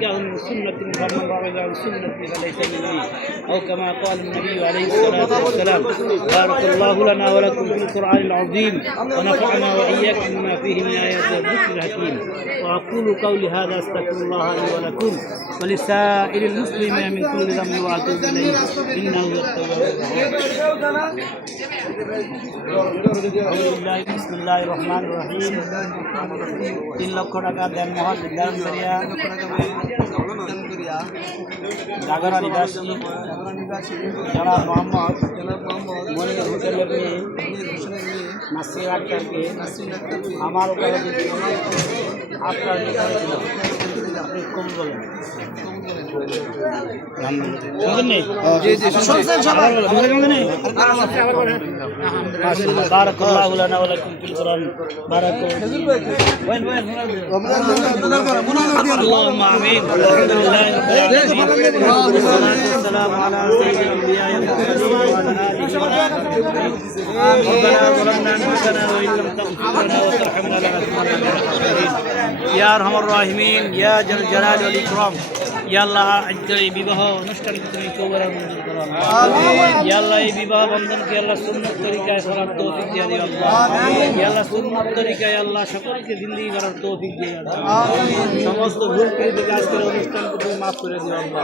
من سنة فمن رغب عن سنتي فليس مني أو كما قال النبي عليه الصلاة والسلام. بارك الله لنا ولكم في القرآن العظيم ونفعنا وإياكم بما فيه من آيات الذكر الحكيم. وأقول قولي هذا أستغفر الله لي ولكم ولسائر المسلمين من كل ذنب وأتوب إليه إنه هو التواب الرحيم. بسم الله الرحمن الرحيم. 3 লক্ষ টাকা দেন মহৎ নির্ধারণ করিয়া জাগরা নিবাসী জনাব মোহাম্মদ মনির হোসেনের মেয়ে নাসির আক্তারকে আমার উপরে আপনার নিকটে দিল। আপনি কম বলেন। بارك الله لنا ولكم في القرآن. بارك اللهم آمين. الحمد لله رب العالمين والصلاة والسلام على سيد الأنبياء والمرسلين وعلى آله وصحبه. ربنا ظلمنا أنفسنا وإن لم تغفر لنا وترحمنا لنكونن من الخاسرين. يا أرحم الراحمين يا ذا الجلال والإكرام. ইয়া আল্লাহ আজকের এই বিবাহ অনুষ্ঠানকে তুমি কবুল মঞ্জুর করো। ইয়া আল্লাহ এই বিবাহ বন্ধনকে আল্লাহ সুন্নত তরিকায় করার তৌফিক দিয়ে দিও আল্লাহ। ইয়া আল্লাহ সুন্নত তরিকায় আল্লাহ সকলকে জিন্দেগি করার তৌফিক দিয়ে আল্লাহ। সমস্ত ভুল ত্রুটি আজকের অনুষ্ঠানকে তুমি মাফ করে দিও আল্লাহ।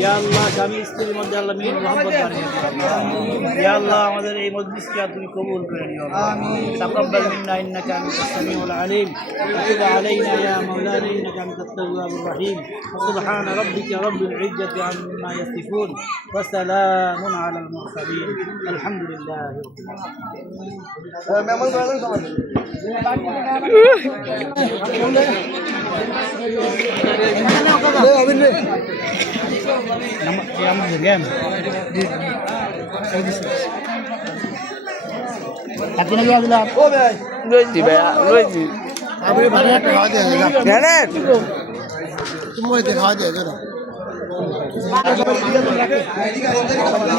ইয়া আল্লাহ স্বামী স্ত্রীর মধ্যে আল্লাহ মিল মুহাব্বত বাড়িয়ে দিও আল্লাহ। ইয়া আল্লাহ আমাদের এই মজলিসকে তুমি কবুল করে নিও আল্লাহ। তাকাব্বাল মিন্না ইন্নাকা আনতাস সামিউল আলিম ওয়া তুব আলাইনা ইয়া মাওলানা ইন্নাকা আনতাত তাওয়াবুর রহিম। সুবহান ربك رب العزة عما يصفون وسلام على المرسلين الحمد لله رب তুমি দেখা